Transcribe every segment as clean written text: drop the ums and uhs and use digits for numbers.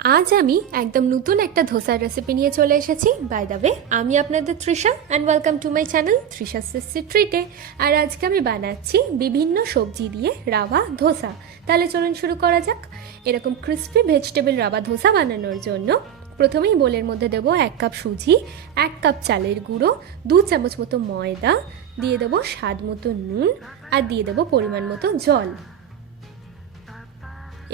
আজ আমি একদম নতুন একটা ধোসার রেসিপি নিয়ে চলে এসেছি। বাই দ্য ওয়ে, আমি আপনাদের Trisha and welcome to my channel Trisha sister ট্রিটে। আর আজকে আমি বানাচ্ছি বিভিন্ন সবজি দিয়ে রাভা ধোসা। তাহলে চলুন শুরু করা যাক। এরকম ক্রিস্পি ভেজিটেবল রাভা ধোসা বানানোর জন্য প্রথমেই বোলের মধ্যে দেবো 1 কাপ সুজি, 1 কাপ চালের গুঁড়ো, 2 চামচ মতো ময়দা, দিয়ে দেবো স্বাদ মতো নুন, আর দিয়ে দেবো পরিমাণ মতো জল।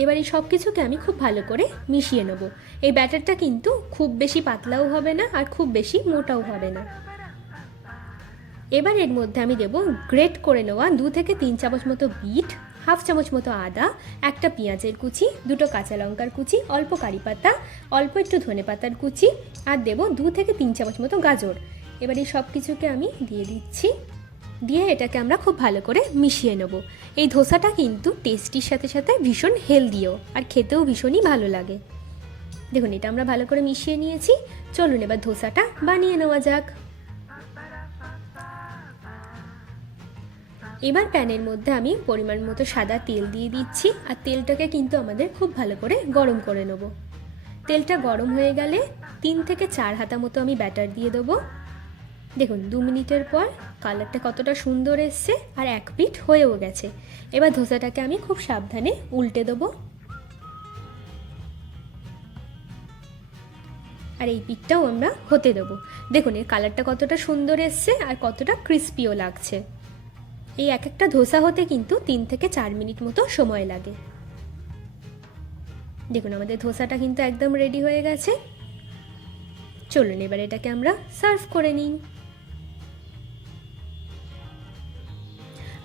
এবার এই সব কিছুকে আমি খুব ভালো করে মিশিয়ে নেব। এই ব্যাটারটা কিন্তু খুব বেশি পাতলাও হবে না আর খুব বেশি মোটাও হবে না। এবার এর মধ্যে আমি দেব গ্রেট করে নেওয়া 2 থেকে 3 চামচ মতো বিট, 1/2 চামচ মতো আদা, একটা পেঁয়াজের কুচি, 2টো কাঁচা লঙ্কার কুচি, অল্প কারি পাতা, অল্প একটু ধনে পাতার কুচি, আর দেব 2 থেকে 3 চামচ মতো গাজর। এবার এই সব কিছুকে আমি দিয়ে দিচ্ছি। দিয়ে এটাকে আমরা খুব ভালো করে মিশিয়ে নেব। এই ধোসাটা কিন্তু টেস্টির সাথে সাথে ভীষণ হেলদিও আর খেতেও ভীষণই ভালো লাগে। দেখুন, এটা আমরা ভালো করে মিশিয়ে নিয়েছি। চলুন এবার ধোসাটা বানিয়ে নেওয়া যাক। এবার প্যানের মধ্যে আমি পরিমাণ মতো সাদা তেল দিয়ে দিচ্ছি, আর তেলটাকে কিন্তু আমাদের খুব ভালো করে গরম করে নেব। তেলটা গরম হয়ে গেলে 3 থেকে 4 হাতা মতো আমি ব্যাটার দিয়ে দেবো। দেখুন 2 মিনিটের পর কালারটা কতটা সুন্দর এসছে, আর এক পিঠ হয়েও গেছে। এবার ধোসাটাকে আমি খুব সাবধানে উল্টে দেবো, আর এই পিঠটাও আমরা হতে দেবো। দেখুন এর কালারটা কতটা সুন্দর এসছে আর কতটা ক্রিস্পিও লাগছে। এই এক একটা ধোসা হতে কিন্তু 3 থেকে 4 মিনিট মতো সময় লাগে। দেখুন আমাদের ধোসাটা কিন্তু একদম রেডি হয়ে গেছে। চলুন এবার এটাকে আমরা সার্ভ করে নিই।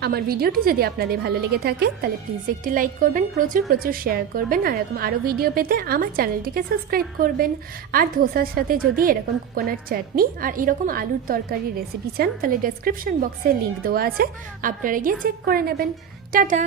আমার ভিডিওটি যদি আপনাদের ভালো লেগে থাকে তাহলে প্লিজ একটি লাইক করবেন, প্রচুর প্রচুর শেয়ার করবেন, আর এরকম আরও ভিডিও পেতে আমার চ্যানেলটিকে সাবস্ক্রাইব করবেন। আর ধোসার সাথে যদি এরকম কোকোনাট চাটনি আর এরকম আলুর তরকারির রেসিপি চান তাহলে ডেসক্রিপশন বক্সে লিঙ্ক দেওয়া আছে, আপনারা গিয়ে চেক করে নেবেন। টাটা।